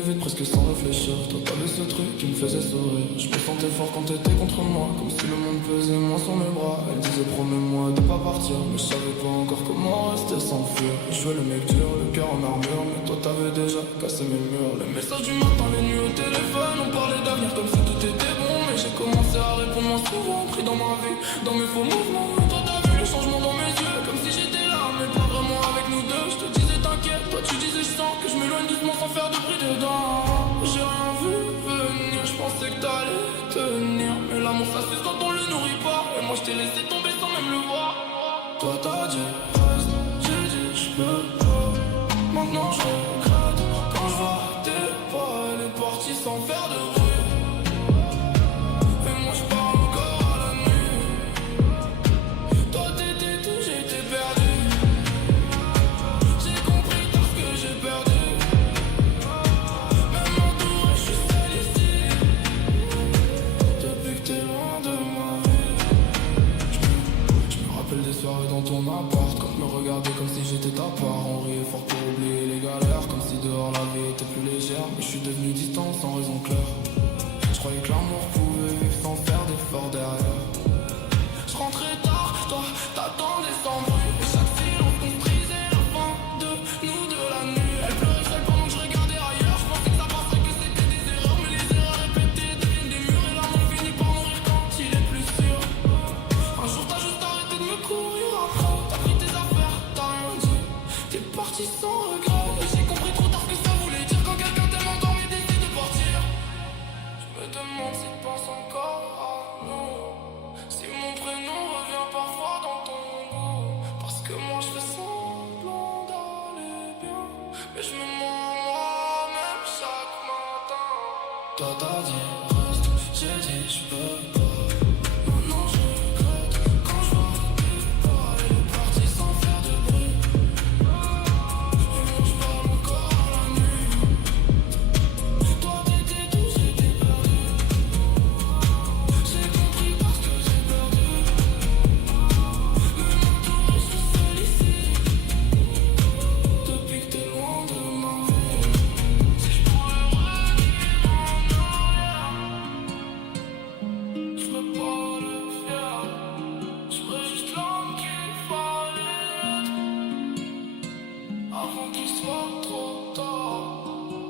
mais vite, presque sans réfléchir. Toi t'avais ce truc qui me faisait sourire. Je me sentais fort quand t'étais contre moi, comme si le monde pesait moins sur mes bras. Elle disait promets-moi de pas partir, mais je savais pas encore comment rester sans fuir. Je jouais le mec dur, le cœur en armure, mais toi t'avais déjà cassé mes murs. Les messages du matin, les nuits au téléphone, on parlait d'avenir comme si tout était bon. Mais j'ai commencé à répondre moins souvent, pris dans ma vie, dans mes faux mouvements. Toi t'as vu le changement dans mes yeux, comme si j'étais là, mais pas vraiment avec nous deux. Je te disais t'inquiète, toi tu disais je sens que je m'éloigne doucement sans faire de bruit dedans. J'ai rien vu venir, je pensais que t'allais tenir, mais l'amour ça se quand on le nourrit pas. Et moi je t'ai laissé tomber sans même le voir. Toi t'as dit reste, j'ai dit je peux pas. Maintenant je regrette quand je vois tes pas. Elle est partie sans faire de bruit. Et moi je pars encore à la nuit. Toi t'étais tout, j'étais perdu. J'ai compris tout ce que j'ai perdu. Même entouré, je suis seul ici. Depuis que t'es loin de ma vie. Je me rappelle des soirées dans ton appart, quand me regarder comme si j'étais ta part. On riait fort pour oublier les galères, comme si dehors la vie était plus légère. Mais je suis devenu distant sans raison claire. Je croyais que l'amour pouvait vivre sans faire d'efforts derrière. Je rentrais tard, toi t'attendais sans bruit. Et chaque silence construisait la fin de nous de la nuit. Elle pleurait seule pendant que je regardais ailleurs. Je pensais que ça passerait, que c'était des erreurs. Mais les erreurs répétées deviennent des murs. Et l'amour finit par mourir quand il est plus sûr. Un jour t'as juste arrêté de me courir après. T'as pris tes affaires, t'as rien dit. T'es parti sans regret. Et j'ai compris trop tard ce que ça voulait dire. Quand quelqu'un t'aime encore mais décide de partir. Je me demande si tu penses encore à nous. Si mon prénom revient parfois dans ton goût. Parce que moi je fais semblant d'aller bien, mais je me mens moi-même chaque matin. Toi t'as dit reste, j'ai dit je peux pas.